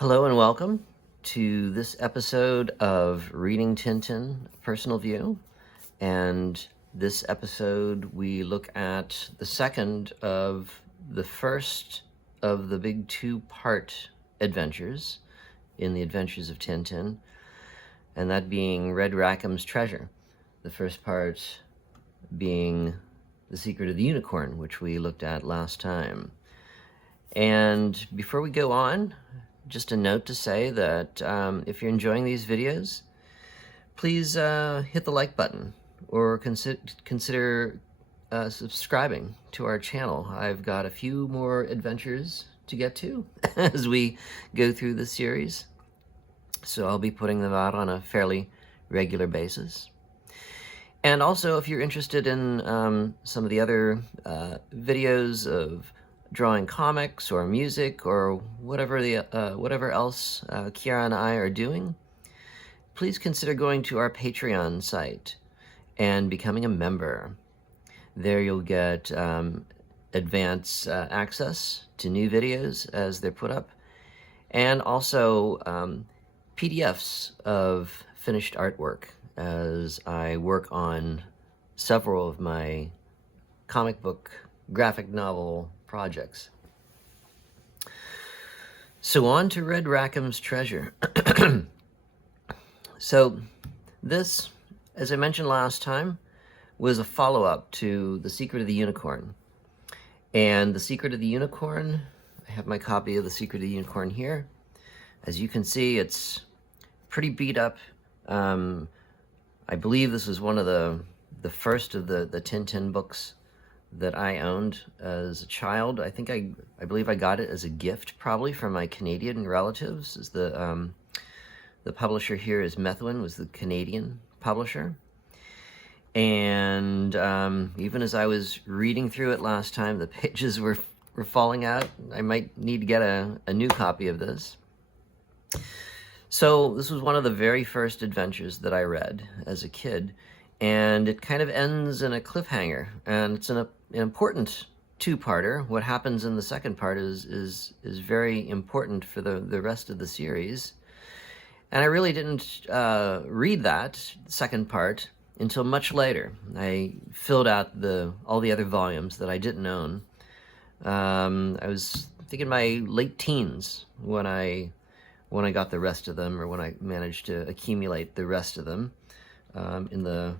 Hello and welcome to this episode of Reading Tintin, Personal View. And this episode we look at the second of the first of the big two-part adventures in the Adventures of Tintin, and that being Red Rackham's Treasure. The first part being The Secret of the Unicorn, which we looked at last time. And before we go on, just a note to say that if you're enjoying these videos, please hit the like button or consider subscribing to our channel. I've got a few more adventures to get to as we go through the series, so I'll be putting them out on a fairly regular basis. And also, if you're interested in some of the other videos of drawing comics or music or whatever else Kiara and I are doing, please consider going to our Patreon site and becoming a member. There you'll get advance access to new videos as they're put up, and also PDFs of finished artwork as I work on several of my comic book, graphic novel projects. So on to Red Rackham's Treasure. So this, as I mentioned last time, was a follow-up to The Secret of the Unicorn. And The Secret of the Unicorn, I have my copy of The Secret of the Unicorn here. As you can see, it's pretty beat up. I believe this was one of the first of the Tintin books that I owned as a child. I believe I got it as a gift, probably from my Canadian relatives. As the publisher here is Methuen, was the Canadian publisher. And even as I was reading through it last time, the pages were falling out. I might need to get a new copy of this. So this was one of the very first adventures that I read as a kid, and it kind of ends in a cliffhanger, and it's an important two-parter. What happens in the second part is very important for the rest of the series. And I really didn't read that second part until much later. I filled out all the other volumes that I didn't own. I was thinking my late teens when I got the rest of them, or when I managed to accumulate the rest of them in the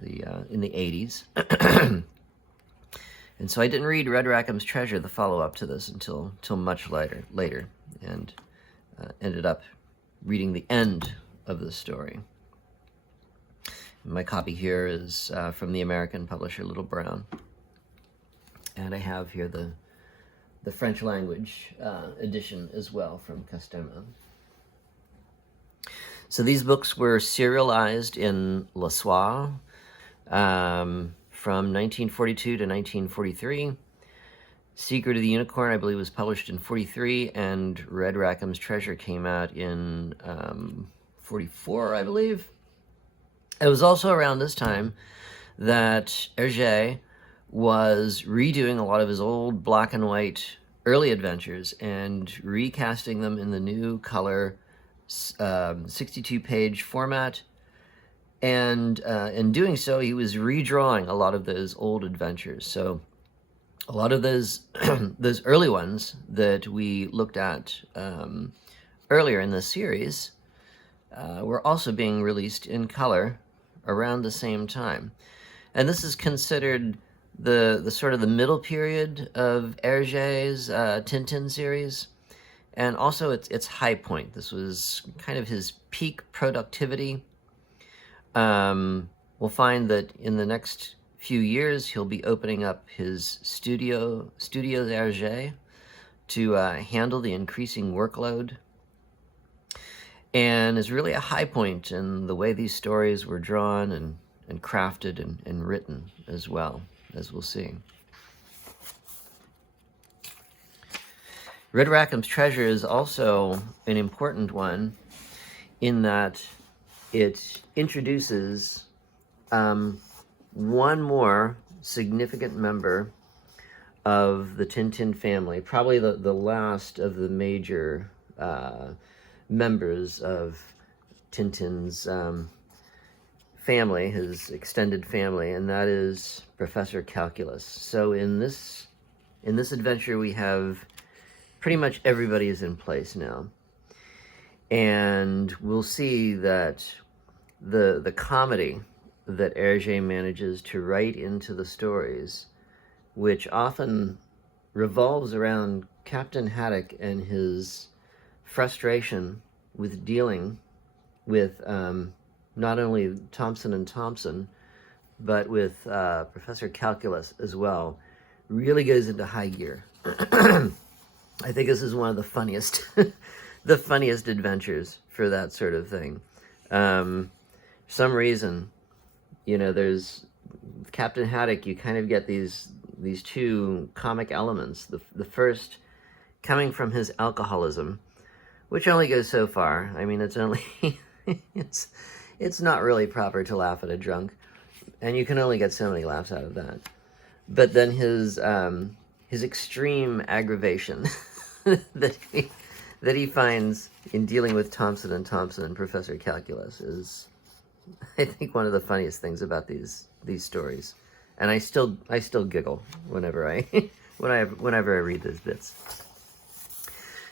80s. And so I didn't read Red Rackham's Treasure, the follow-up to this, until much later, and ended up reading the end of the story. My copy here is from the American publisher Little Brown, and I have here the French language edition as well from Castema. So these books were serialized in Le Soir from 1942 to 1943. Secret of the Unicorn, I believe, was published in 43, and Red Rackham's Treasure came out in 44, I believe. It was also around this time that Hergé was redoing a lot of his old black and white early adventures and recasting them in the new color 62-page format. And in doing so, he was redrawing a lot of those old adventures. So a lot of those those early ones that we looked at earlier in the series were also being released in color around the same time. And this is considered the sort of the middle period of Hergé's Tintin series, and also its high point. This was kind of his peak productivity. We'll find that in the next few years he'll be opening up his Studios Hergé to handle the increasing workload, and is really a high point in the way these stories were drawn and crafted and written as well, as we'll see. Red Rackham's Treasure is also an important one in that it introduces one more significant member of the Tintin family, probably the last of the major members of Tintin's family, his extended family, and that is Professor Calculus. So in this adventure, we have pretty much everybody is in place now, and we'll see that the comedy that Hergé manages to write into the stories, which often revolves around Captain Haddock and his frustration with dealing with not only Thompson and Thompson, but with Professor Calculus as well, really goes into high gear. I think this is one of the funniest, the funniest adventures for that sort of thing. Some reason, you know, there's Captain Haddock. You kind of get these two comic elements. The first coming from his alcoholism, which only goes so far. I mean, it's only it's not really proper to laugh at a drunk, and you can only get so many laughs out of that. But then his extreme aggravation that he finds in dealing with Thompson and Thompson and Professor Calculus is, I think, one of the funniest things about these stories. And I still giggle whenever I whenever I read those bits.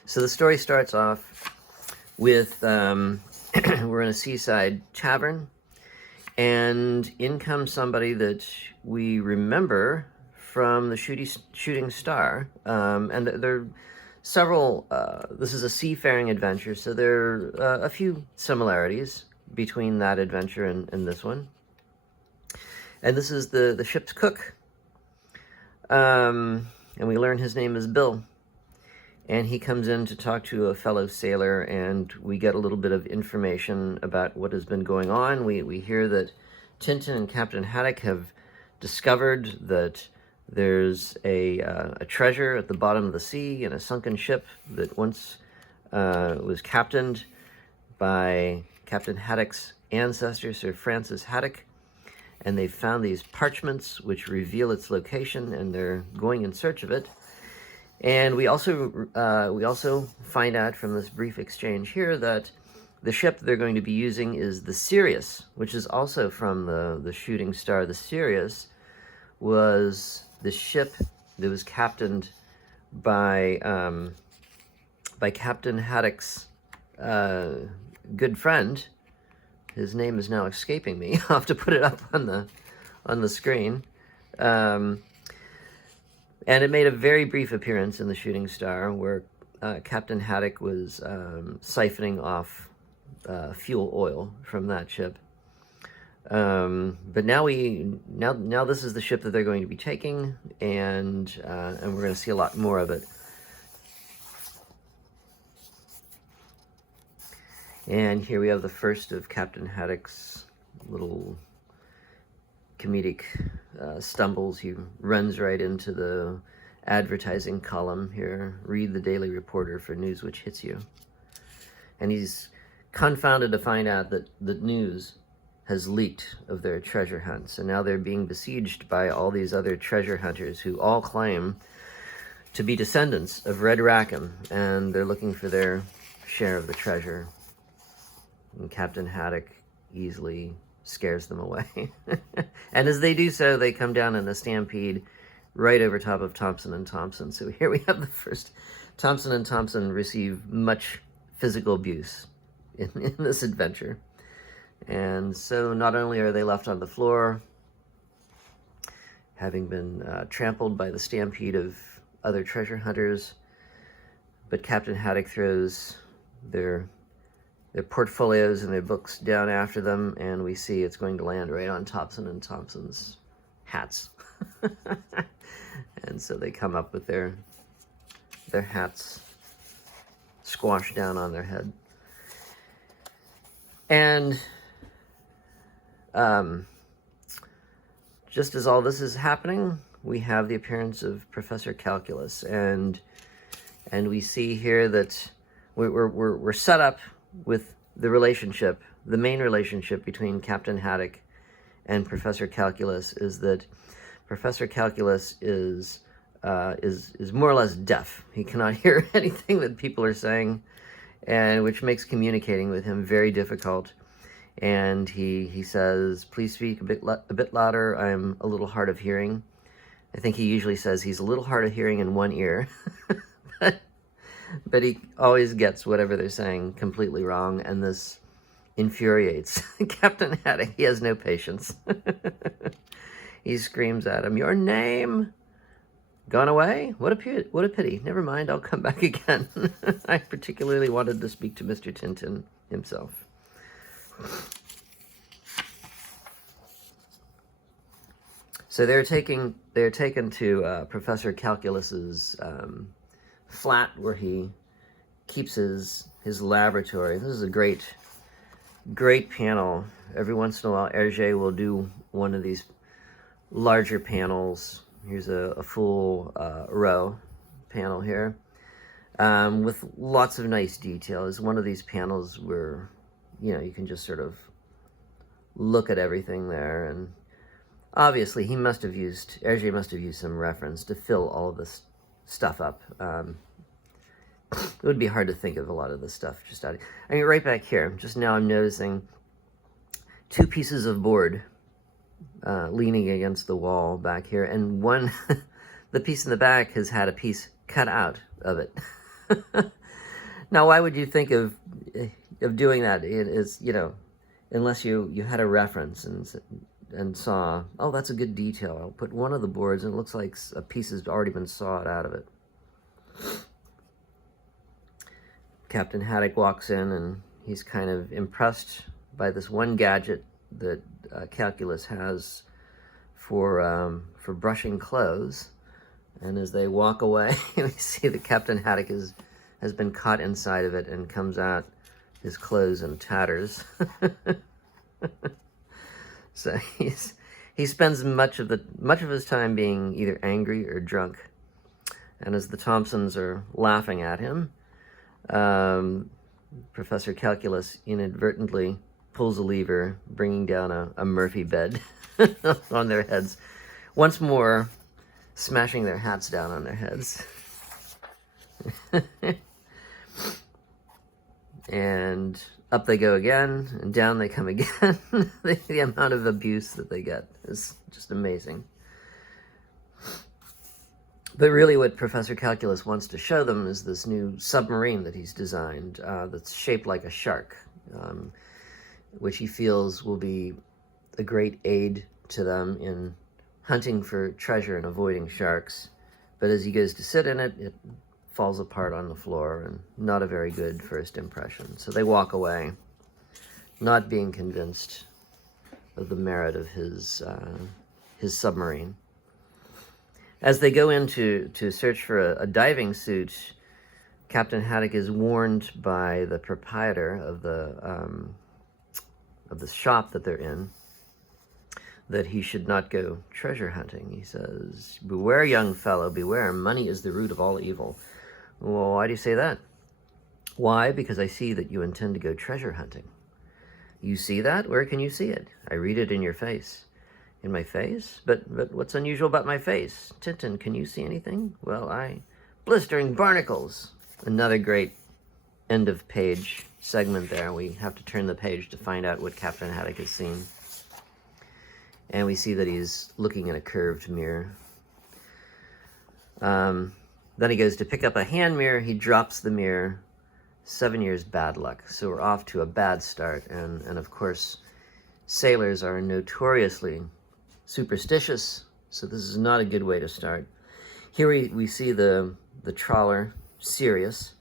So the story starts off with we're in a seaside tavern, and in comes somebody that we remember from the Shooting Star, and there are several. This is a seafaring adventure, so there are a few similarities between that adventure and this one. And this is the ship's cook, and we learn his name is Bill. And he comes in to talk to a fellow sailor, and we get a little bit of information about what has been going on. We hear that Tintin and Captain Haddock have discovered that there's a treasure at the bottom of the sea in a sunken ship that once was captained by Captain Haddock's ancestor, Sir Francis Haddock. And they've found these parchments which reveal its location, and they're going in search of it. And we also find out from this brief exchange here that the ship they're going to be using is the Sirius, which is also from the Shooting Star. The Sirius was the ship that was captained by Captain Haddock's good friend. His name is now escaping me. I'll have to put it up on the screen. And it made a very brief appearance in the Shooting Star, where Captain Haddock was siphoning off fuel oil from that ship. But now this is the ship that they're going to be taking, and we're going to see a lot more of it. And here we have the first of Captain Haddock's little comedic stumbles. He runs right into the advertising column here. Read the Daily Reporter for news which hits you. And he's confounded to find out that the news has leaked of their treasure hunt. So now they're being besieged by all these other treasure hunters who all claim to be descendants of Red Rackham, and they're looking for their share of the treasure. And Captain Haddock easily scares them away. And as they do so, they come down in a stampede right over top of Thompson and Thompson. So here we have the first. Thompson and Thompson receive much physical abuse in this adventure. And so not only are they left on the floor, having been trampled by the stampede of other treasure hunters, but Captain Haddock throws their portfolios and their books down after them, and we see it's going to land right on Thompson and Thompson's hats. And so they come up with their hats squashed down on their head. And just as all this is happening, we have the appearance of Professor Calculus, and we see here that we're set up with the relationship. The main relationship between Captain Haddock and Professor Calculus is that Professor Calculus is more or less deaf. He cannot hear anything that people are saying, and which makes communicating with him very difficult. And he says, "Please speak a bit louder. I'm a little hard of hearing." I think he usually says he's a little hard of hearing in one ear, but he always gets whatever they're saying completely wrong, and this infuriates Captain Haddock. He has no patience. He screams at him, "Your name? Gone away? What a pity. Never mind, I'll come back again." I particularly wanted to speak to Mr. Tintin himself. So they're taken to Professor Calculus's flat where he keeps his laboratory. This is a great panel. Every once in a while, Hergé will do one of these larger panels. Here's a full row panel here with lots of nice detail. It's one of these panels where, you can just sort of look at everything there. And obviously, Hergé must have used some reference to fill all of this stuff up. It would be hard to think of a lot of this stuff just out. Right back here, just now I'm noticing two pieces of board leaning against the wall back here, and one, the piece in the back has had a piece cut out of it. Now, why would you think of doing that? It is, unless you had a reference and saw, oh, that's a good detail. I'll put one of the boards, and it looks like a piece has already been sawed out of it. Captain Haddock walks in, and he's kind of impressed by this one gadget that Calculus has for brushing clothes. And as they walk away, we see that Captain Haddock has been caught inside of it and comes out, his clothes in tatters. So he spends much of his time being either angry or drunk. And as the Thompsons are laughing at him, Professor Calculus inadvertently pulls a lever, bringing down a Murphy bed on their heads, once more smashing their hats down on their heads. And up they go again, and down they come again. The amount of abuse that they get is just amazing. But really what Professor Calculus wants to show them is this new submarine that he's designed that's shaped like a shark, which he feels will be a great aid to them in hunting for treasure and avoiding sharks. But as he goes to sit in it, it falls apart on the floor, and not a very good first impression. So they walk away, not being convinced of the merit of his submarine. As they go in to search for a diving suit, Captain Haddock is warned by the proprietor of the shop that they're in that he should not go treasure hunting. He says, "Beware, young fellow, beware. Money is the root of all evil." Well, why do you say that? Why? Because I see that you intend to go treasure hunting. You see that? Where can you see it? I read it in your face. In my face? But what's unusual about my face? Tintin, can you see anything? Well, blistering barnacles. Another great end of page segment there. We have to turn the page to find out what Captain Haddock has seen. And we see that he's looking in a curved mirror. Then he goes to pick up a hand mirror. He drops the mirror. 7 years bad luck. So we're off to a bad start. And of course, sailors are notoriously superstitious, so this is not a good way to start. Here we see the trawler Sirius,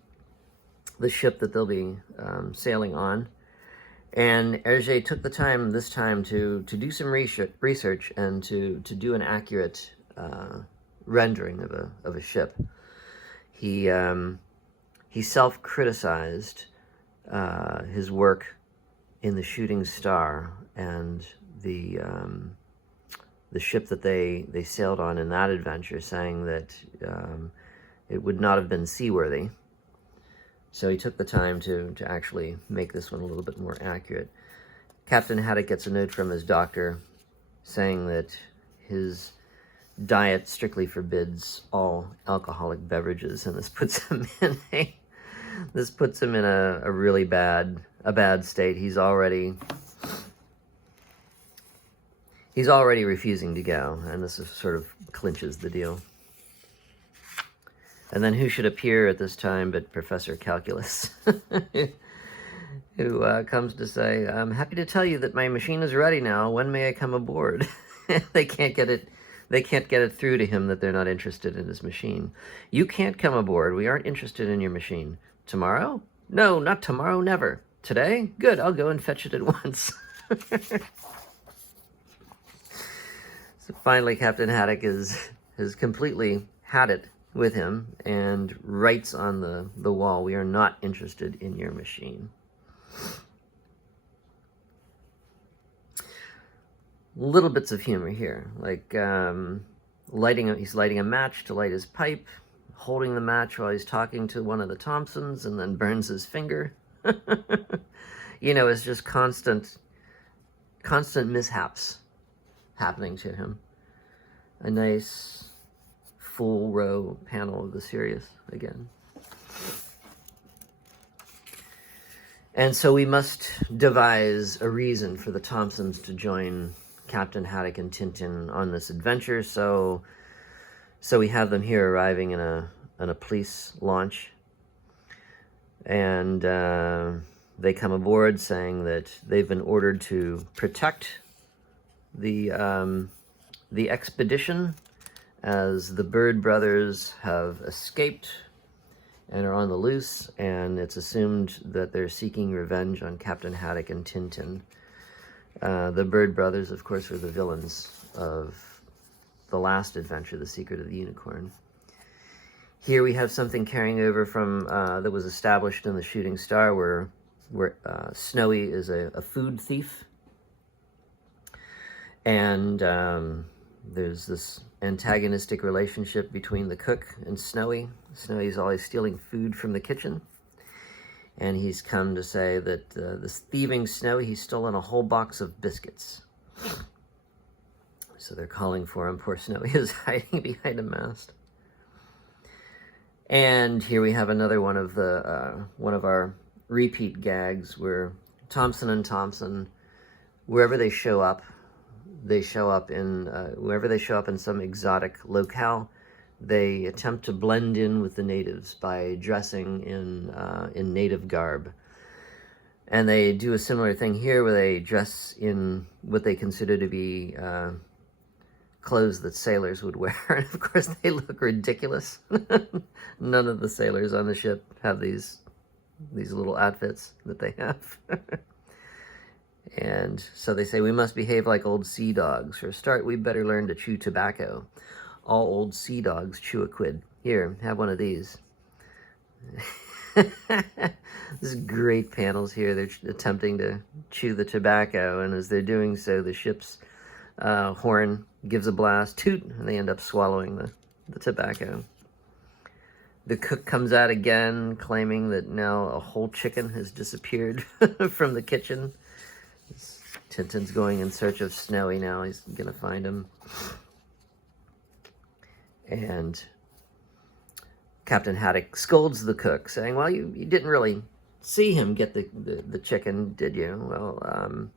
the ship that they'll be sailing on. And Hergé took the time this time to do some research and to do an accurate rendering of a ship. He self-criticized his work in the Shooting Star and the ship that they sailed on in that adventure, saying that it would not have been seaworthy. So he took the time to actually make this one a little bit more accurate. Captain Haddock gets a note from his doctor saying that his diet strictly forbids all alcoholic beverages, and this puts him in This puts him in a really bad state. He's already refusing to go, and this sort of clinches the deal. And then who should appear at this time but Professor Calculus, who comes to say, "I'm happy to tell you that my machine is ready now. When may I come aboard?" They can't get it through to him that they're not interested in his machine. "You can't come aboard. We aren't interested in your machine. Tomorrow? No, not tomorrow, never. Today? Good, I'll go and fetch it at once." So finally, Captain Haddock has completely had it with him and writes on the wall, "We are not interested in your machine." Little bits of humor here, like he's lighting a match to light his pipe, holding the match while he's talking to one of the Thompsons, and then burns his finger. It's just constant mishaps happening to him. A nice full row panel of the Sirius again. And so we must devise a reason for the Thompsons to join Captain Haddock and Tintin on this adventure. So we have them here arriving in a police launch, and they come aboard saying that they've been ordered to protect the expedition, as the Bird brothers have escaped and are on the loose, and it's assumed that they're seeking revenge on Captain Haddock and Tintin. The Bird brothers, of course, were the villains of the last adventure, The Secret of the Unicorn. Here we have something carrying over from that was established in the Shooting Star, where Snowy is a food thief, and there's this antagonistic relationship between the cook and Snowy. Snowy's always stealing food from the kitchen, and he's come to say that this thieving Snowy, he's stolen a whole box of biscuits. So they're calling for him. Poor Snowy is hiding behind a mast. And here we have another one of our repeat gags, where Thompson and Thompson, wherever they show up in some exotic locale, they attempt to blend in with the natives by dressing in native garb. And they do a similar thing here, where they dress in what they consider to be clothes that sailors would wear. And of course, they look ridiculous. None of the sailors on the ship have these little outfits that they have. And so they say, "We must behave like old sea dogs. For a start, we better learn to chew tobacco. All old sea dogs chew a quid. Here, have one of these." There's great panels here. They're attempting to chew the tobacco, and as they're doing so, the ship's horn gives a blast, toot, and they end up swallowing the tobacco. The cook comes out again, claiming that now a whole chicken has disappeared from the kitchen. Tintin's going in search of Snowy now. He's gonna find him. And Captain Haddock scolds the cook, saying, "Well, you didn't really see him get the chicken, did you? Well,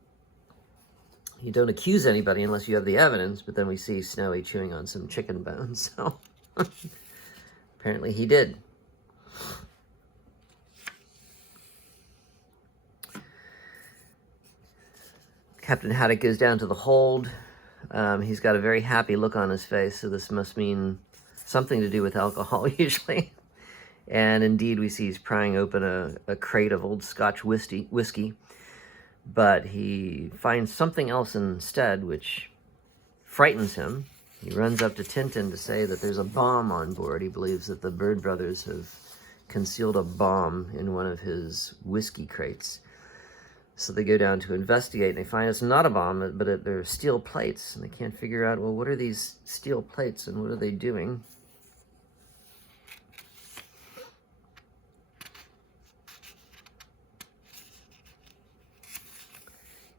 you don't accuse anybody unless you have the evidence." But then we see Snowy chewing on some chicken bones, so apparently he did. Captain Haddock goes down to the hold. He's got a very happy look on his face, so this must mean something to do with alcohol, usually. And indeed, we see he's prying open a crate of old Scotch whiskey, but he finds something else instead, which frightens him. He runs up to Tintin to say that there's a bomb on board. He believes that the Bird brothers have concealed a bomb in one of his whiskey crates. So they go down to investigate, and they find it's not a bomb, but they're steel plates, and they can't figure out, well, what are these steel plates, and what are they doing?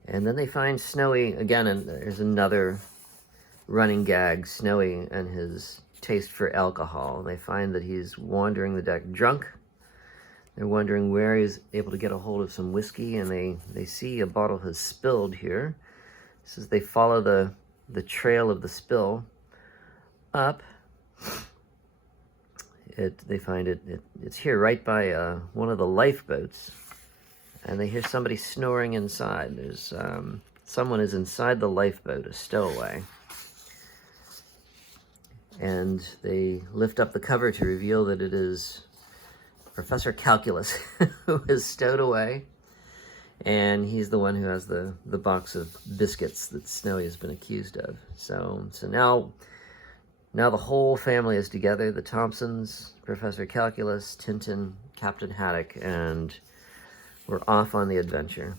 And then they find Snowy again, and there's another running gag, Snowy and his taste for alcohol. They find that he's wandering the deck drunk. They're wondering where he's able to get a hold of some whiskey, and they see a bottle has spilled here. This is, they follow the trail of the spill up. They find it's here right by one of the lifeboats, and they hear somebody snoring inside. There's someone is inside the lifeboat, a stowaway. And they lift up the cover to reveal that it is Professor Calculus, who is stowed away, and he's the one who has the box of biscuits that Snowy has been accused of. So now the whole family is together, the Thompsons, Professor Calculus, Tintin, Captain Haddock, and we're off on the adventure.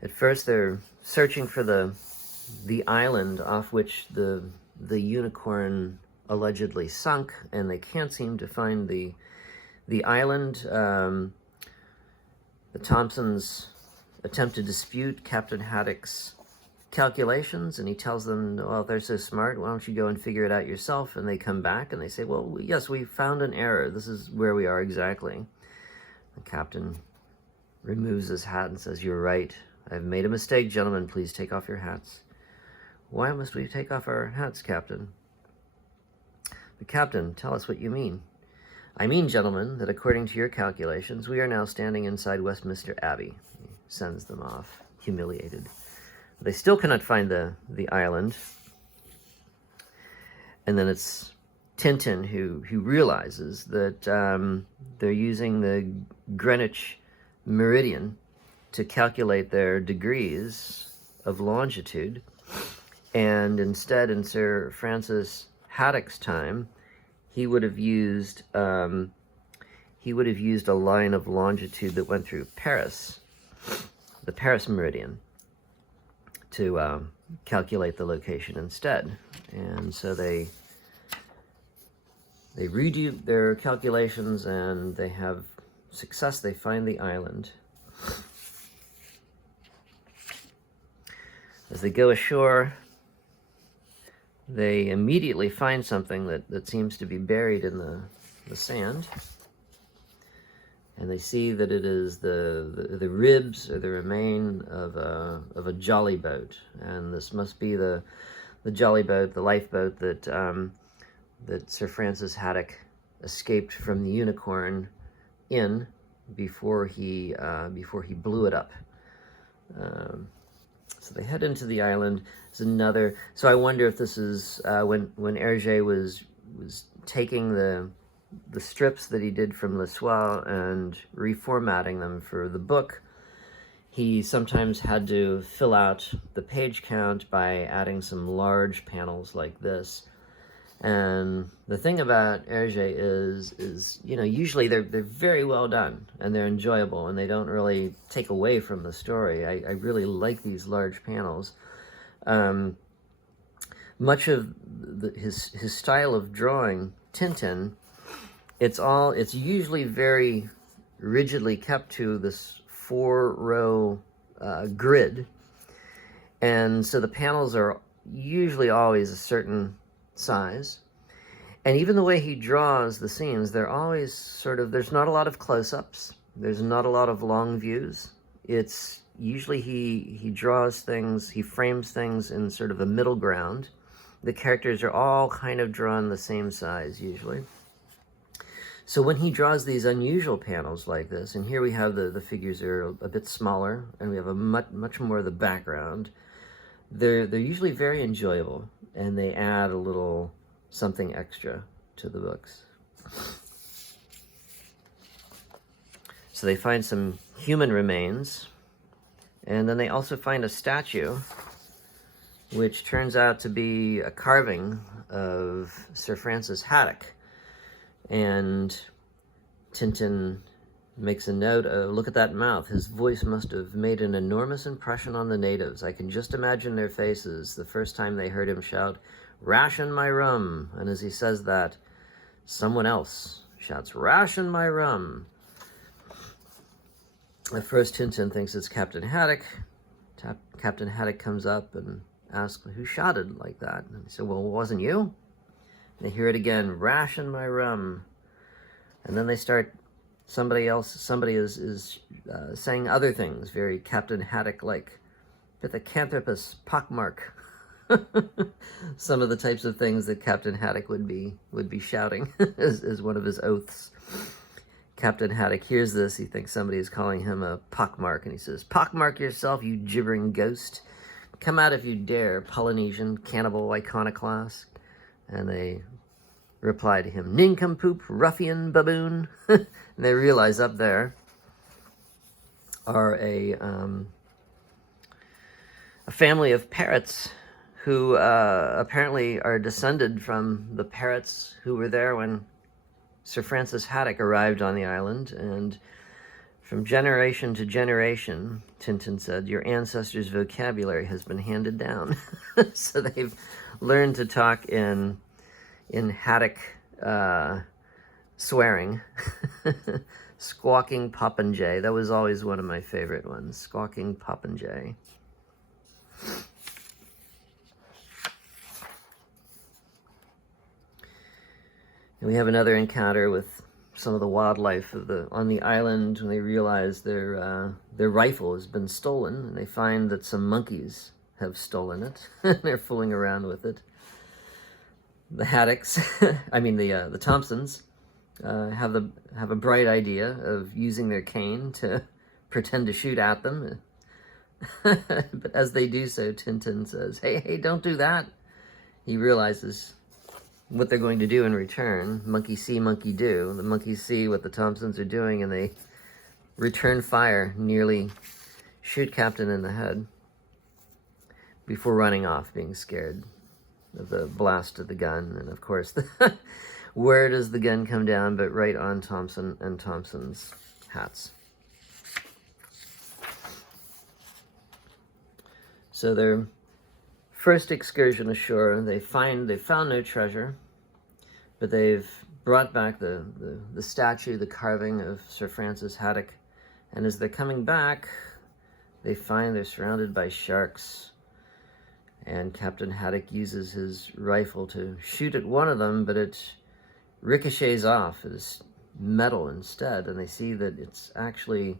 At first, they're searching for the island off which the unicorn allegedly sunk, and they can't seem to find the island. The Thompsons attempt to dispute Captain Haddock's calculations, and he tells them, well, they're so smart, why don't you go and figure it out yourself? And they come back and they say, well, yes, we found an error. This is where we are exactly. The captain removes his hat and says, you're right. I've made a mistake, gentlemen. Please take off your hats. Why must we take off our hats, Captain? The captain, tell us what you mean. I mean, gentlemen, that according to your calculations, we are now standing inside Westminster Abbey. He sends them off, humiliated. They still cannot find the island. And then it's Tintin who realizes that they're using the Greenwich meridian to calculate their degrees of longitude, and instead, in Sir Francis Haddock's time, he would have used a line of longitude that went through Paris, the Paris meridian, to calculate the location instead. And so they redo their calculations, and they have success. They find the island. As they go ashore, they immediately find something that seems to be buried in the sand. And they see that it is the ribs or the remain of a jolly boat. And this must be the jolly boat, the lifeboat that Sir Francis Haddock escaped from the Unicorn in before he blew it up. So they head into the island. There's another. So I wonder if this is when Hergé was taking the strips that he did from Le Soir and reformatting them for the book. He sometimes had to fill out the page count by adding some large panels like this. And the thing about Hergé is usually they're very well done and they're enjoyable and they don't really take away from the story. I really like these large panels. Much of his style of drawing Tintin, it's usually very rigidly kept to this 4-row grid, and so the panels are usually always a certain size. And even the way he draws the scenes, they're always there's not a lot of close-ups, there's not a lot of long views. It's usually he draws things, he frames things in sort of a middle ground. The characters are all kind of drawn the same size usually. So when he draws these unusual panels like this, and here we have the figures are a bit smaller, and we have a much more of the background, they're usually very enjoyable, and they add a little something extra to the books. So they find some human remains, and then they also find a statue, which turns out to be a carving of Sir Francis Haddock. And Tintin makes a note, look at that mouth. His voice must have made an enormous impression on the natives. I can just imagine their faces the first time they heard him shout, "Ration my rum." And as he says that, someone else shouts, "Ration my rum." At first, Tintin thinks it's Captain Haddock. Captain Haddock comes up and asks, who shouted like that? And he said, well, it wasn't you. And they hear it again, ration my rum. And then they start, somebody is saying other things, very Captain Haddock-like. Pithecanthropus, pockmark. Some of the types of things that Captain Haddock would be shouting as one of his oaths. Captain Haddock hears this. He thinks somebody is calling him a pockmark, and he says, pockmark yourself, you gibbering ghost. Come out if you dare, Polynesian, cannibal, iconoclast. And they reply to him, nincompoop, ruffian, baboon. And they realize up there are a family of parrots who apparently are descended from the parrots who were there when Sir Francis Haddock arrived on the island. And from generation to generation, Tintin said, your ancestors' vocabulary has been handed down. So they've learned to talk in Haddock swearing. Squawking popinjay. That was always one of my favorite ones. Squawking popinjay. And we have another encounter with some of the wildlife on the island when they realize their rifle has been stolen, and they find that some monkeys have stolen it. They're fooling around with it. The Haddocks, the Thompsons, have a bright idea of using their cane to pretend to shoot at them. But as they do so, Tintin says, hey, don't do that. He realizes what they're going to do in return. Monkey see, monkey do. The monkeys see what the Thompsons are doing, and they return fire, nearly shoot Captain in the head before running off, being scared of the blast of the gun. And of course, where does the gun come down but right on Thompson and Thompson's hats. So their first excursion ashore, they found no treasure, but they've brought back the statue, the carving of Sir Francis Haddock. And as they're coming back, they find they're surrounded by sharks. And Captain Haddock uses his rifle to shoot at one of them, but it ricochets off. It is metal instead, and they see that it's actually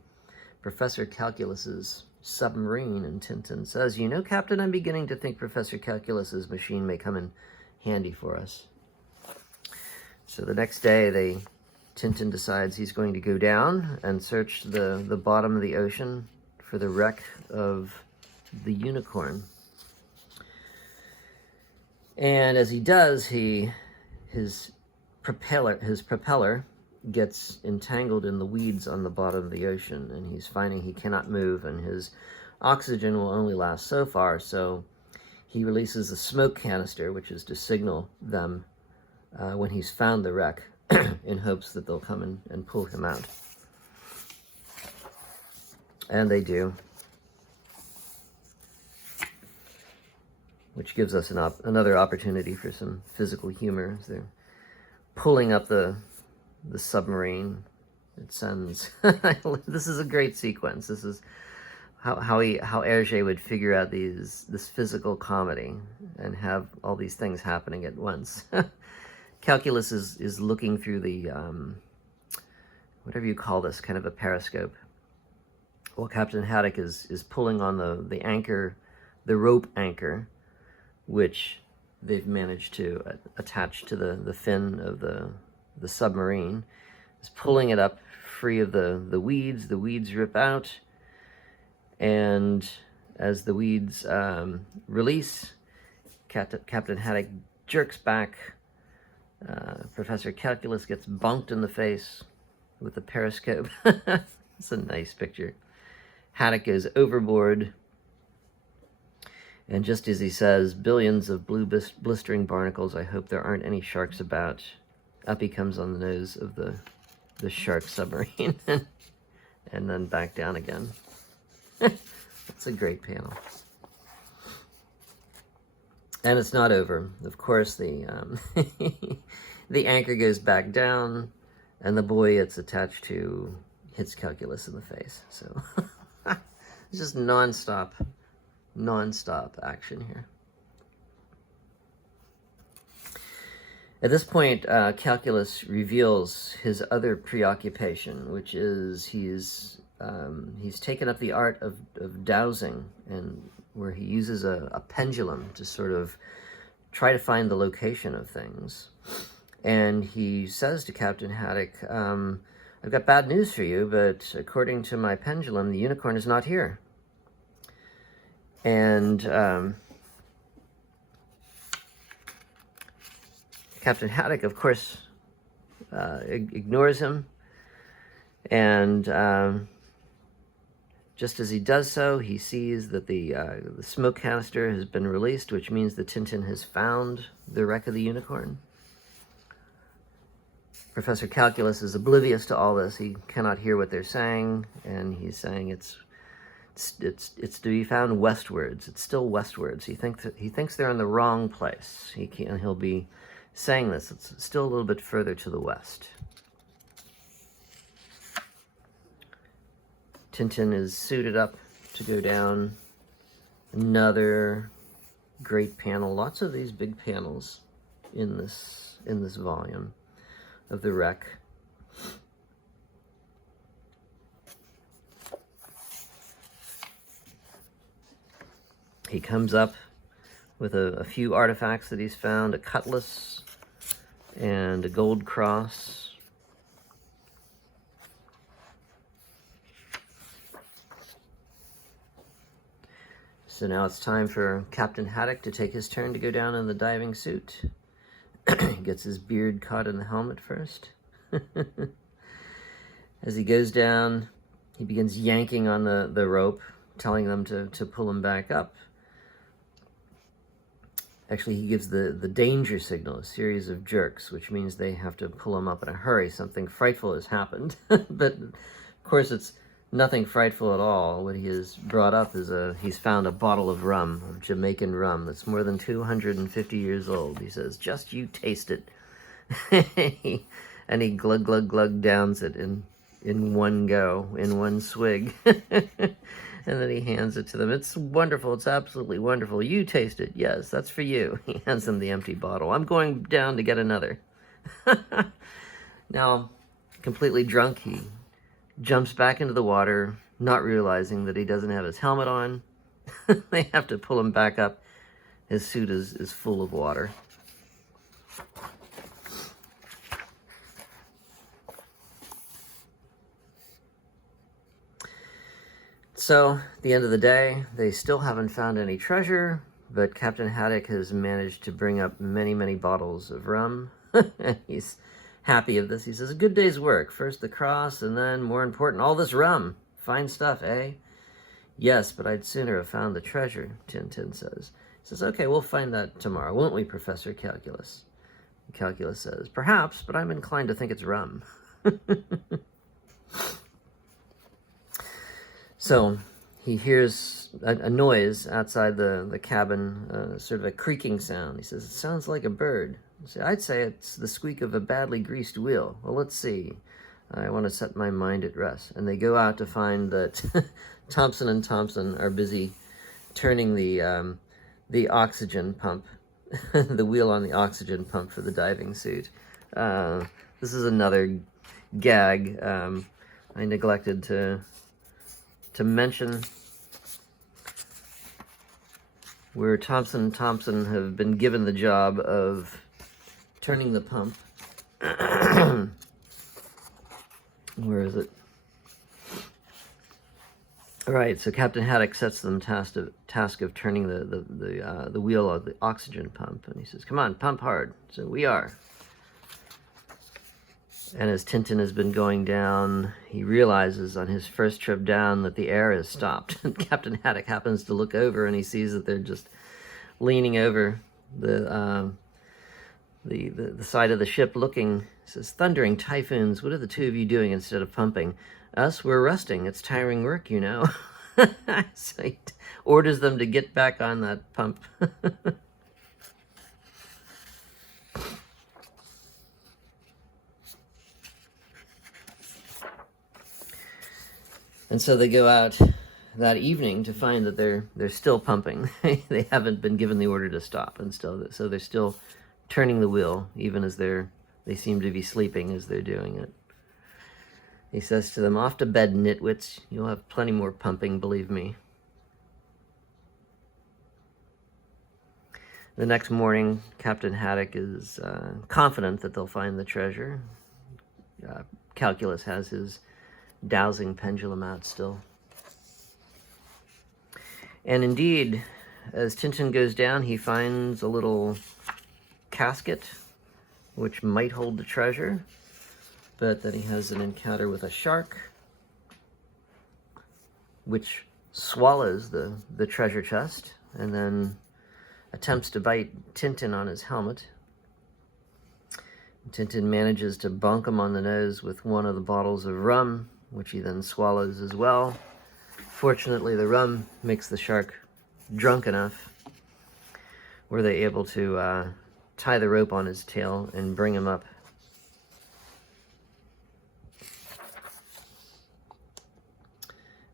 Professor Calculus's submarine. And Tintin says, you know, Captain, I'm beginning to think Professor Calculus's machine may come in handy for us. So the next day, Tintin decides he's going to go down and search the bottom of the ocean for the wreck of the Unicorn. And as he does, his propeller gets entangled in the weeds on the bottom of the ocean, and he's finding he cannot move, and his oxygen will only last so far, so he releases a smoke canister, which is to signal them when he's found the wreck, in hopes that they'll come and pull him out. And they do. Which gives us another opportunity for some physical humor as they're pulling up the submarine. It sends. This is a great sequence. This is how Hergé would figure out this physical comedy and have all these things happening at once. Calculus is looking through the whatever you call this, kind of a periscope. Well, Captain Haddock is pulling on the anchor, the rope anchor, which they've managed to attach to the fin of the submarine. Is pulling it up free of the weeds. The weeds rip out, and as the weeds release, Captain Haddock jerks back. Professor Calculus gets bonked in the face with the periscope. It's a nice picture. Haddock goes overboard. And just as he says, billions of blue blistering barnacles, I hope there aren't any sharks about, up he comes on the nose of the shark submarine, and then back down again. It's a great panel. And it's not over. Of course, the anchor goes back down, and the buoy it's attached to hits Calculus in the face. So it's just non-stop action here. At this point, Calculus reveals his other preoccupation, which is he's taken up the art of dowsing, and where he uses a pendulum to sort of try to find the location of things. And he says to Captain Haddock, I've got bad news for you, but according to my pendulum, the unicorn is not here. And Captain Haddock, of course, ignores him, and just as he does so, he sees that the smoke canister has been released, which means the Tintin has found the wreck of the unicorn. Professor Calculus is oblivious to all this. He cannot hear what they're saying, and he's saying it's to be found westwards. It's still westwards. He thinks they're in the wrong place. He'll be saying this. It's still a little bit further to the west. Tintin is suited up to go down. Another great panel. Lots of these big panels in this volume of the wreck. He comes up with a few artifacts that he's found, a cutlass and a gold cross. So now it's time for Captain Haddock to take his turn to go down in the diving suit. He gets his beard caught in the helmet first. As he goes down, he begins yanking on the rope, telling them to pull him back up. Actually, he gives the danger signal, a series of jerks, which means they have to pull him up in a hurry. Something frightful has happened. But, of course, it's nothing frightful at all. What he has brought up is he's found a bottle of rum, of Jamaican rum, that's more than 250 years old. He says, just you taste it. And he glug, glug, glug downs it in one go, in one swig. And then he hands it to them. It's wonderful. It's absolutely wonderful. You taste it. Yes, that's for you. He hands them the empty bottle. I'm going down to get another. Now, completely drunk, he jumps back into the water, not realizing that he doesn't have his helmet on. They have to pull him back up. His suit is full of water. So, at the end of the day, they still haven't found any treasure, but Captain Haddock has managed to bring up many, many bottles of rum. And he's happy of this. He says, a good day's work. First the cross, and then, more important, all this rum. Fine stuff, eh? Yes, but I'd sooner have found the treasure, Tintin says. He says, okay, we'll find that tomorrow, won't we, Professor Calculus? Calculus says, perhaps, but I'm inclined to think it's rum. So he hears a noise outside the cabin, sort of a creaking sound. He says, it sounds like a bird. I'd say it's the squeak of a badly greased wheel. Well, let's see. I want to set my mind at rest. And they go out to find that Thompson and Thompson are busy turning the oxygen pump, the wheel on the oxygen pump for the diving suit. This is another gag I neglected to mention, where Thompson and Thompson have been given the job of turning the pump. Where is it? All right, so Captain Haddock sets them task of turning the wheel of the oxygen pump, and he says, come on, pump hard. So we are. And as Tintin has been going down, he realizes on his first trip down that the air has stopped. And Captain Haddock happens to look over, and he sees that they're just leaning over the side of the ship looking. He says, thundering typhoons, what are the two of you doing instead of pumping? Us, we're resting. It's tiring work, you know. So he orders them to get back on that pump. And so they go out that evening to find that they're still pumping. They haven't been given the order to stop, and so they're still turning the wheel, even as they seem to be sleeping as they're doing it. He says to them, "Off to bed, nitwits. You'll have plenty more pumping, believe me." The next morning, Captain Haddock is confident that they'll find the treasure. Calculus has his dowsing pendulum out still. And indeed, as Tintin goes down, he finds a little casket which might hold the treasure, but then he has an encounter with a shark, which swallows the treasure chest, and then attempts to bite Tintin on his helmet. Tintin manages to bonk him on the nose with one of the bottles of rum, which he then swallows as well. Fortunately, the rum makes the shark drunk enough were they able to tie the rope on his tail and bring him up.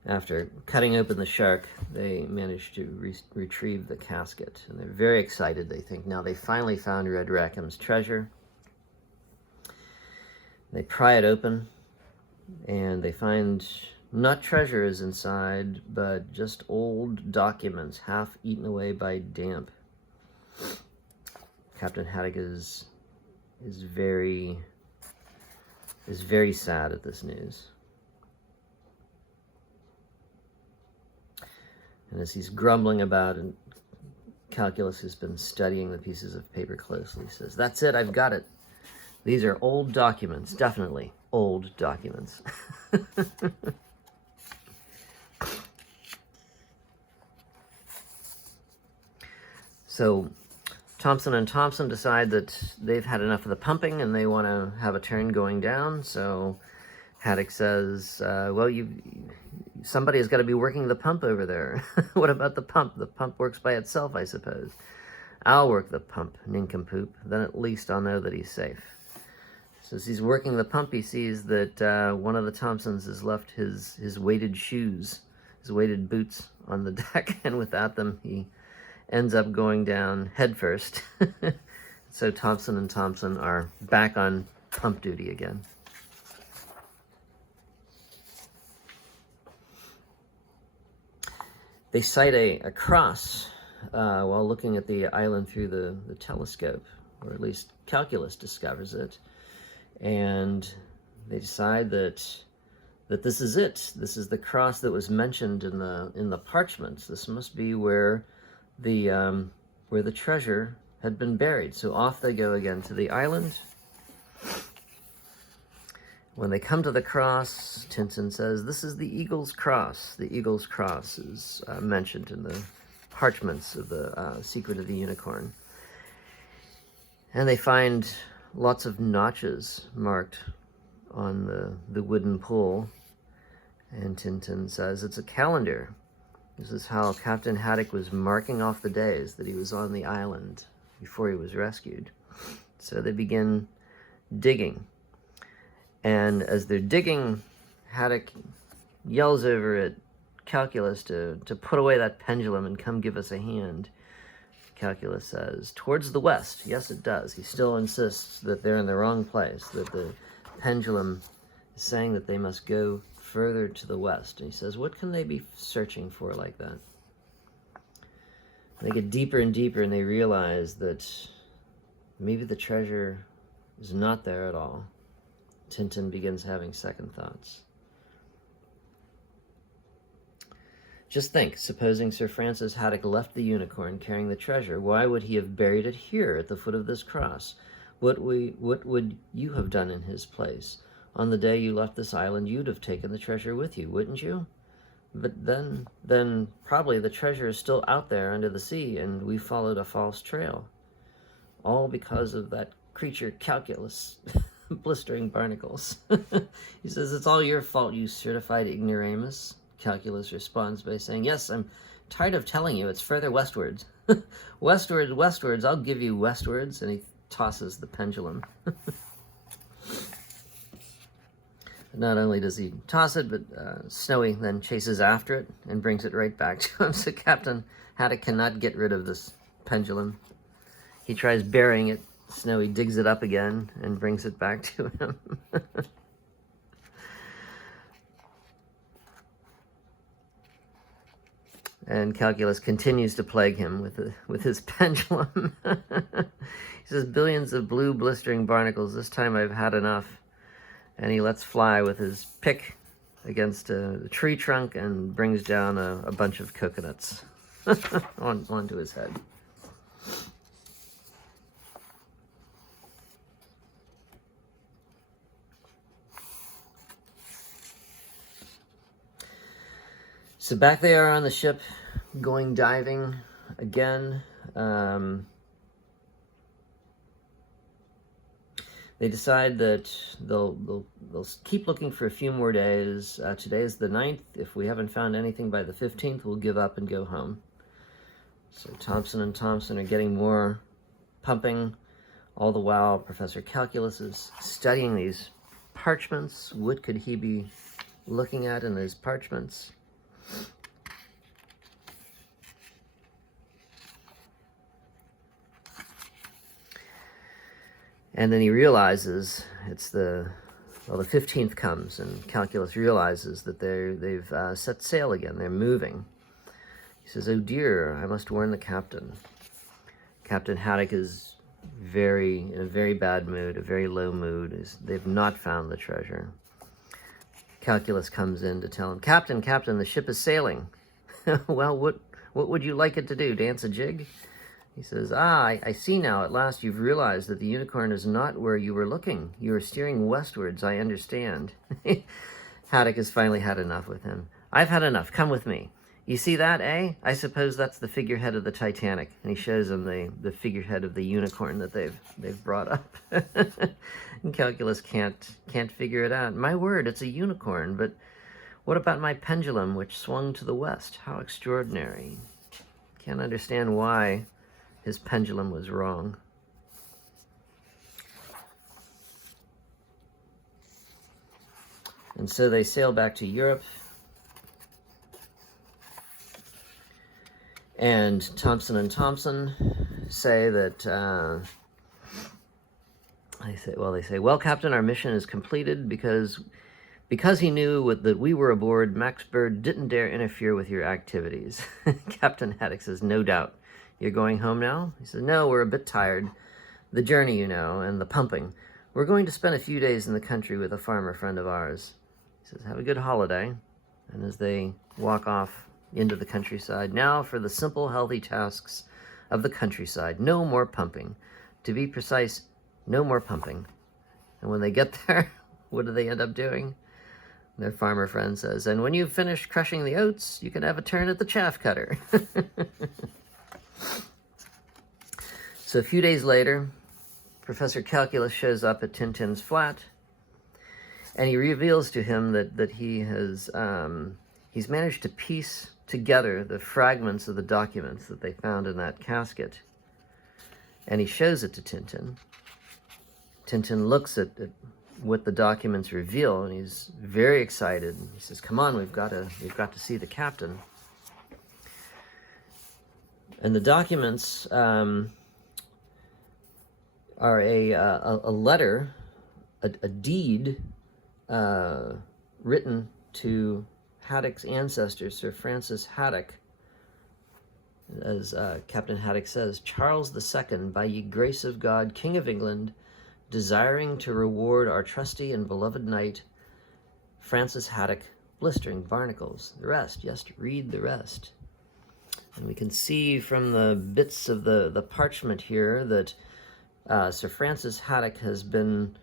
After cutting open the shark, they manage to retrieve the casket, and they're very excited. They think now they finally found Red Rackham's treasure. They pry it open, and they find not treasures inside, but just old documents, half eaten away by damp. Captain Haddock is very sad at this news. And as he's grumbling about it, Calculus has been studying the pieces of paper closely. He says, "That's it, I've got it. These are old documents, definitely old documents." So Thompson and Thompson decide that they've had enough of the pumping and they want to have a turn going down. So Haddock says, well, somebody has got to be working the pump over there. What about the pump? The pump works by itself, I suppose. "I'll work the pump, nincompoop. Then at least I'll know that he's safe." So as he's working the pump, he sees that one of the Thompsons has left his weighted shoes, his weighted boots on the deck, and without them, he ends up going down headfirst. So Thompson and Thompson are back on pump duty again. They sight a cross while looking at the island through the telescope, or at least Calculus discovers it, and they decide that this is it. This is the cross that was mentioned in the parchments. This must be where the treasure had been buried. So off they go again to the island. When they come to the cross, Tintin says, "This is the Eagle's Cross." The Eagle's Cross is mentioned in the parchments of the Secret of the Unicorn. And they find lots of notches marked on the wooden pole. And Tintin says, "It's a calendar. This is how Captain Haddock was marking off the days that he was on the island before he was rescued." So they begin digging. And as they're digging, Haddock yells over at Calculus to put away that pendulum and come give us a hand. Calculus says, "Towards the west." Yes, it does. He still insists that they're in the wrong place, that the pendulum is saying that they must go further to the west. And he says, what can they be searching for like that? They get deeper and deeper, and they realize that maybe the treasure is not there at all. Tintin begins having second thoughts. Just think, supposing Sir Francis Haddock left the Unicorn carrying the treasure, why would he have buried it here at the foot of this cross? What would you have done in his place? On the day you left this island, you'd have taken the treasure with you, wouldn't you? But then probably the treasure is still out there under the sea, and we followed a false trail. All because of that creature Calculus. Blistering barnacles. He says, "It's all your fault, you certified ignoramus." Calculus responds by saying, "Yes, I'm tired of telling you. It's further westwards." Westwards, I'll give you westwards. And he tosses the pendulum. Not only does he toss it, but Snowy then chases after it and brings it right back to him. So Captain Haddock cannot get rid of this pendulum. He tries burying it. Snowy digs it up again and brings it back to him. And Calculus continues to plague him with his pendulum. He says, billions of blue blistering barnacles, this time I've had enough. And he lets fly with his pick against a tree trunk and brings down a bunch of coconuts onto his head. So back they are on the ship, going diving again. They decide that they'll keep looking for a few more days. Today is the 9th. If we haven't found anything by the 15th, we'll give up and go home. So Thompson and Thompson are getting more pumping. All the while, Professor Calculus is studying these parchments. What could he be looking at in these parchments? And then he realizes it's the 15th comes, and Calculus realizes that they've set sail again. They're moving. He says, "Oh dear, I must warn the captain." Captain Haddock is in a very bad mood, a very low mood. They've not found the treasure. Calculus comes in to tell him, Captain, the ship is sailing." "Well, what would you like it to do, dance a jig?" He says, I see now, at last you've realized that the unicorn is not where you were looking. You are steering westwards, I understand." Haddock has finally had enough with him. "I've had enough, come with me. You see that, eh? I suppose that's the figurehead of the Titanic." And he shows him the figurehead of the unicorn that they've brought up. And Calculus can't figure it out. "My word, it's a unicorn, but what about my pendulum which swung to the west? How extraordinary." Can't understand why his pendulum was wrong. And so they sail back to Europe. And Thompson and Thompson say that, they say, "Well, Captain, our mission is completed because he knew that we were aboard, Max Bird didn't dare interfere with your activities." Captain Haddock says, "No doubt. You're going home now?" He says, "No, we're a bit tired. The journey, and the pumping. We're going to spend a few days in the country with a farmer friend of ours." He says, "Have a good holiday." And as they walk off into the countryside, "Now for the simple, healthy tasks of the countryside. No more pumping. To be precise, no more pumping." And when they get there, what do they end up doing? Their farmer friend says, "And when you've finished crushing the oats, you can have a turn at the chaff cutter." So a few days later, Professor Calculus shows up at Tintin's flat, and he reveals to him that he's managed to piece together the fragments of the documents that they found in that casket. And he shows it to Tintin. Tintin looks at what the documents reveal, and he's very excited. He says, "Come on, we've got to see the captain." And the documents are a letter, a deed written to Haddock's ancestor, Sir Francis Haddock. As Captain Haddock says, "Charles II, by ye grace of God, King of England, desiring to reward our trusty and beloved knight, Francis Haddock, blistering barnacles." The rest, just read the rest. And we can see from the bits of the parchment here that Sir Francis Haddock has been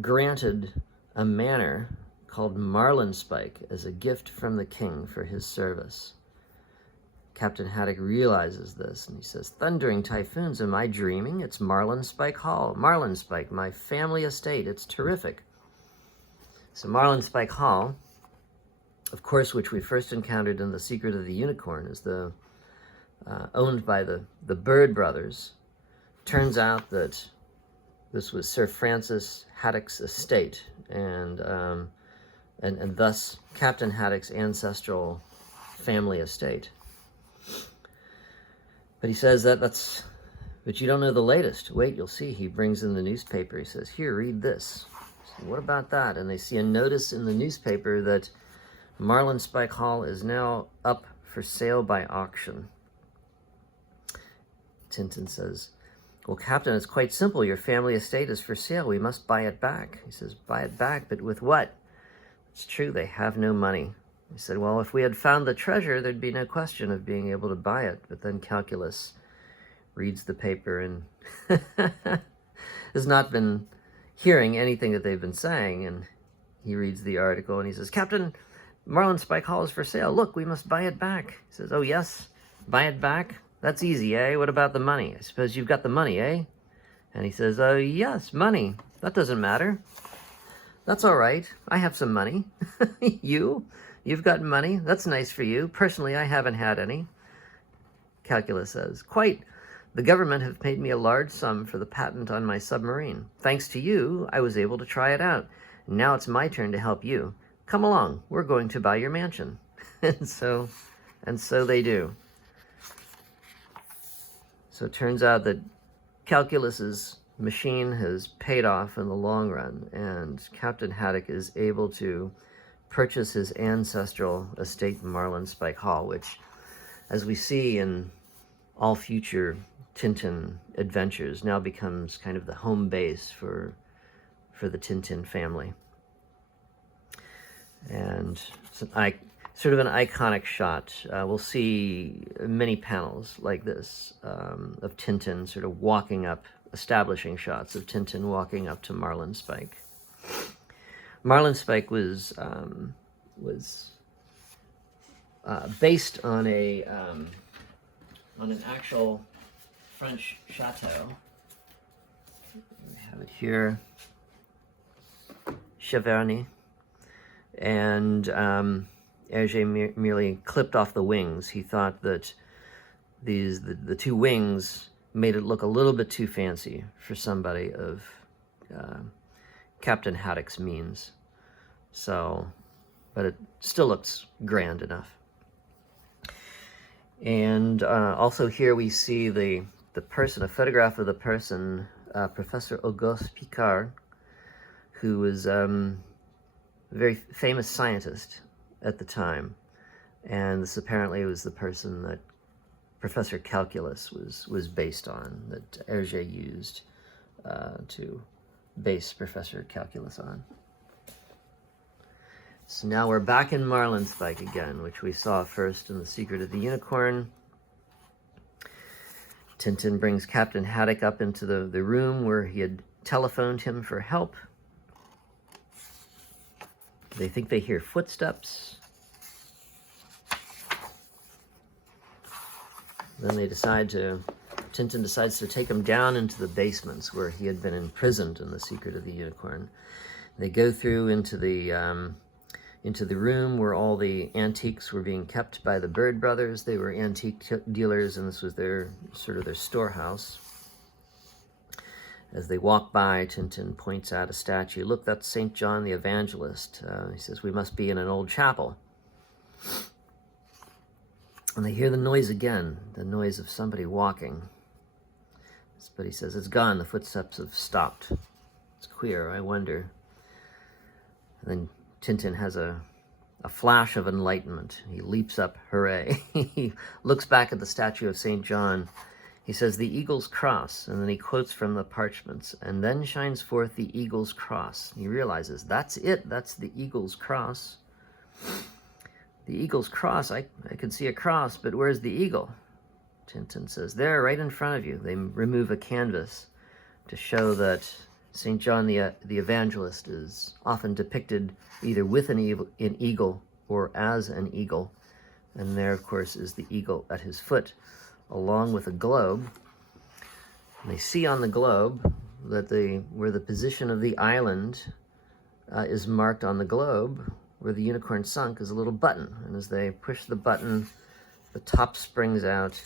granted a manor called Marlinspike as a gift from the king for his service. Captain Haddock realizes this, and he says, "Thundering typhoons, am I dreaming? It's Marlinspike Hall. Marlinspike, my family estate. It's terrific." So Marlinspike Hall, of course, which we first encountered in The Secret of the Unicorn, is owned by the Bird brothers. Turns out that this was Sir Francis Haddock's estate, and and thus Captain Haddock's ancestral family estate. But he says but you don't know the latest. Wait, you'll see. He brings in the newspaper. He says, here, read this. So what about that? And they see a notice in the newspaper that Marlinspike Hall is now up for sale by auction. Tintin says, well, Captain, it's quite simple. Your family estate is for sale. We must buy it back. He says, buy it back, but with what? It's true, they have no money. He said, well, if we had found the treasure, there'd be no question of being able to buy it. But then Calculus reads the paper and has not been hearing anything that they've been saying. And he reads the article and he says, Captain, Marlinspike Hall is for sale. Look, we must buy it back. He says, oh, yes, buy it back? That's easy, eh? What about the money? I suppose you've got the money, eh? And he says, oh, yes, money. That doesn't matter. That's all right. I have some money. You've got money. That's nice for you. Personally, I haven't had any. Calculus says, quite. The government have paid me a large sum for the patent on my submarine. Thanks to you, I was able to try it out. Now it's my turn to help you. Come along. We're going to buy your mansion. and so they do. So it turns out that Calculus's machine has paid off in the long run, and Captain Haddock is able to purchase his ancestral estate in Marlinspike Hall, which, as we see in all future Tintin adventures, now becomes kind of the home base for the Tintin family. And sort of an iconic shot. We'll see many panels like this of Tintin sort of walking up, establishing shots of Tintin walking up to Marlinspike. Marlinspike was based on an actual French chateau. We have it here, Cheverny, and Hergé merely clipped off the wings. He thought that the two wings made it look a little bit too fancy for somebody of Captain Haddock's means. But it still looks grand enough. And also here we see the person, a photograph of the person, Professor Auguste Piccard, who was a very famous scientist at the time. And this apparently was the person that Professor Calculus was based on, that Hergé used to base Professor Calculus on. So now we're back in Marlinspike again, which we saw first in The Secret of the Unicorn. Tintin brings Captain Haddock up into the room where he had telephoned him for help. They think they hear footsteps. Then Tintin decides to take him down into the basements where he had been imprisoned in The Secret of the Unicorn. They go through into the room where all the antiques were being kept by the Bird brothers. They were antique dealers, and this was their storehouse. As they walk by, Tintin points out a statue. Look, that's St. John the Evangelist. He says, we must be in an old chapel. And they hear the noise again, the noise of somebody walking. But he says, it's gone. The footsteps have stopped. It's queer, I wonder. And then Tintin has a flash of enlightenment. He leaps up, hooray. He looks back at the statue of St. John. He says, the eagle's cross, and then he quotes from the parchments, and then shines forth the eagle's cross. He realizes, that's it, that's the eagle's cross. The eagle's cross, I can see a cross, but where's the eagle? Tintin says, there, right in front of you. They remove a canvas to show that St. John the Evangelist is often depicted either with an eagle or as an eagle. And there, of course, is the eagle at his foot, along with a globe. And they see on the globe that where the position of the island is marked on the globe, where the unicorn sunk, is a little button. And as they push the button, the top springs out,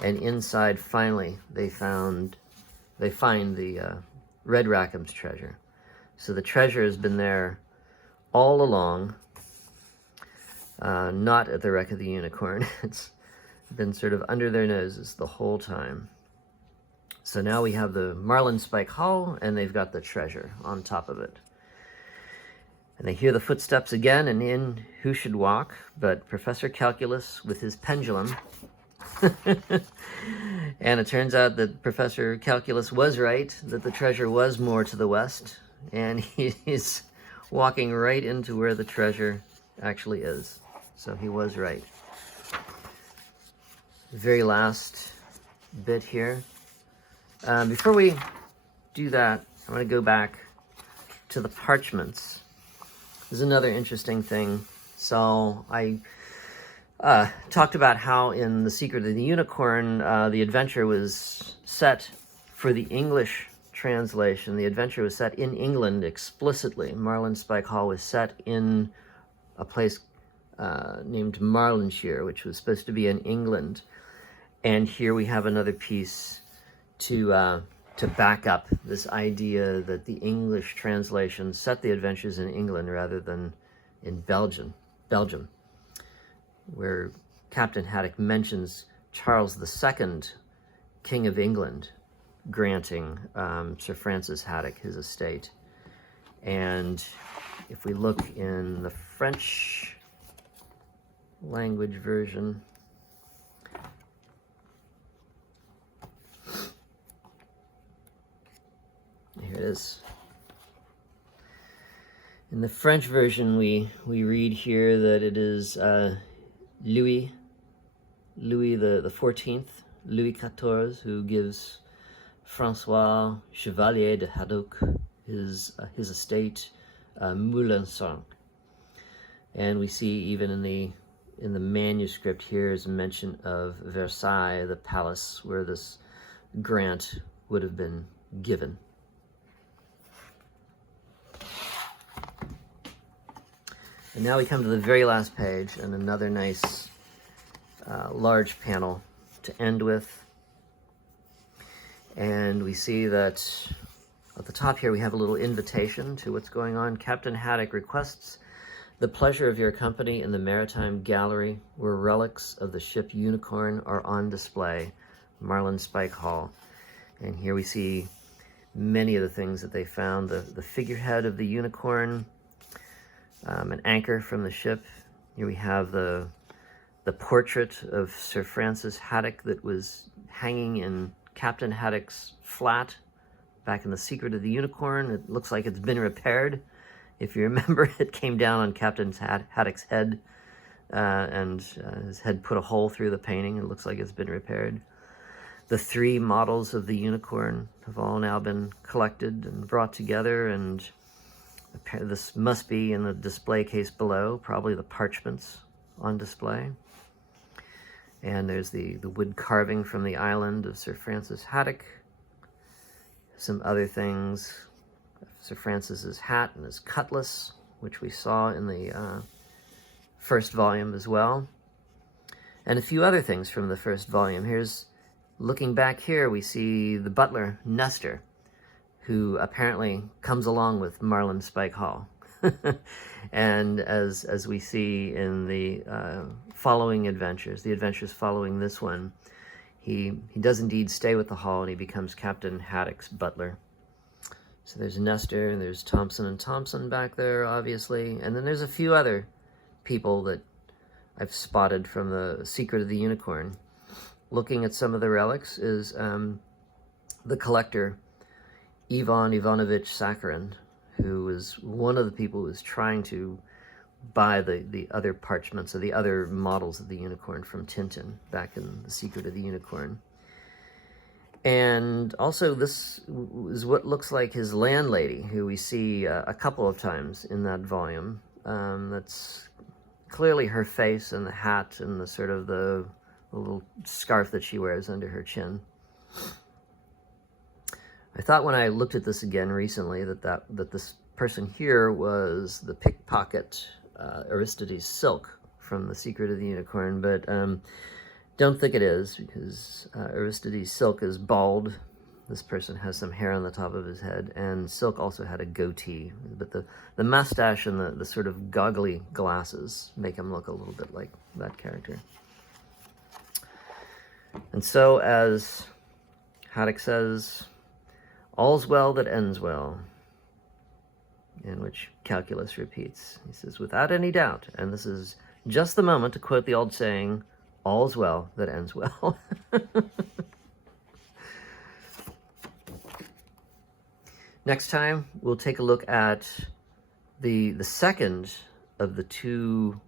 and inside, finally, they find the Red Rackham's treasure. So the treasure has been there all along, not at the wreck of the unicorn. It's been sort of under their noses the whole time. So now we have the marlinspike hull, and they've got the treasure on top of it. And they hear the footsteps again, and in who should walk but Professor Calculus with his pendulum. And it turns out that Professor Calculus was right, that the treasure was more to the west, and he's walking right into where the treasure actually is. So he was right. The very last bit here. Before we do that, I want to go back to the parchments. This is another interesting thing. So I talked about how in The Secret of the Unicorn, the adventure was set for the English translation. The adventure was set in England explicitly. Marlinspike Hall was set in a place named Marlinshire, which was supposed to be in England. And here we have another piece to back up this idea that the English translation set the adventures in England rather than in Belgium, where Captain Haddock mentions Charles II, King of England, granting Sir Francis Haddock his estate. And if we look in the French language version, here it is. In the French version, we read here that it is Louis the 14th, Louis XIV, who gives Francois Chevalier de Haddock his estate, Moulinson. And we see even in the manuscript here is a mention of Versailles, the palace where this grant would have been given. And now we come to the very last page, and another nice large panel to end with. And we see that at the top here we have a little invitation to what's going on. Captain Haddock requests the pleasure of your company in the Maritime Gallery, where relics of the ship Unicorn are on display, Marlinspike Hall. And here we see many of the things that they found. The figurehead of the Unicorn, an anchor from the ship. Here we have the portrait of Sir Francis Haddock that was hanging in Captain Haddock's flat back in The Secret of the Unicorn. It looks like it's been repaired. If you remember, it came down on Captain Haddock's head, and his head put a hole through the painting. It looks like it's been repaired. The 3 models of the Unicorn have all now been collected and brought together, and this must be in the display case below, probably the parchments on display. And there's the wood carving from the island of Sir Francis Haddock. Some other things, Sir Francis's hat and his cutlass, which we saw in the first volume as well. And a few other things from the first volume. Here's, looking back here, we see the butler, Nestor, who apparently comes along with Marlinspike Hall. And as we see in the following adventures, the adventures following this one, he does indeed stay with the Hall, and he becomes Captain Haddock's butler. So there's Nestor, and there's Thompson and Thompson back there, obviously. And then there's a few other people that I've spotted from The Secret of the Unicorn. Looking at some of the relics is the collector, Ivan Ivanovich Sakharin, who was one of the people who was trying to buy the other parchments or the other models of the Unicorn from Tintin back in The Secret of the Unicorn. And also this is what looks like his landlady, who we see a couple of times in that volume. That's clearly her face and the hat and the sort of the little scarf that she wears under her chin. I thought when I looked at this again recently that this person here was the pickpocket Aristides Silk from The Secret of the Unicorn, but don't think it is, because Aristides Silk is bald, This person has some hair on the top of his head, and Silk also had a goatee, but the mustache and the sort of goggly glasses make him look a little bit like that character. And so, as Haddock says, all's well that ends well, in which Calculus repeats. He says, without any doubt, and this is just the moment to quote the old saying, all's well that ends well. Next time, we'll take a look at the second of the two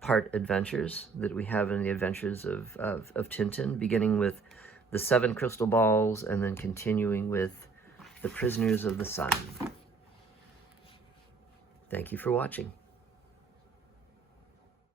part adventures that we have in the adventures of Tintin, beginning with the 7 crystal balls and then continuing with the prisoners of the sun. Thank you for watching.